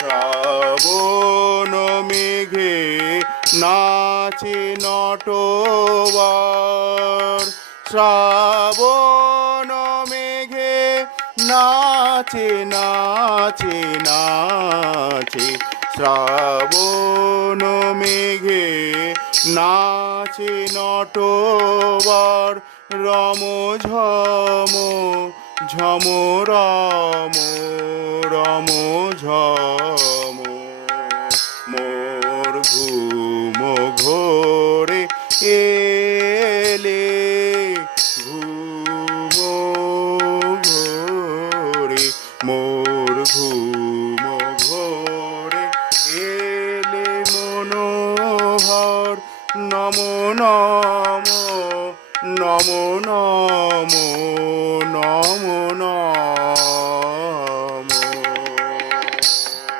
শ্রাবণ মেঘে নাচে নটবর, শ্রাবণ মেঘে নাচে নাচে নাচে, শ্রাবণ মেঘে নাচে নটবর, রম ঝম ঝম রম রম ঝম।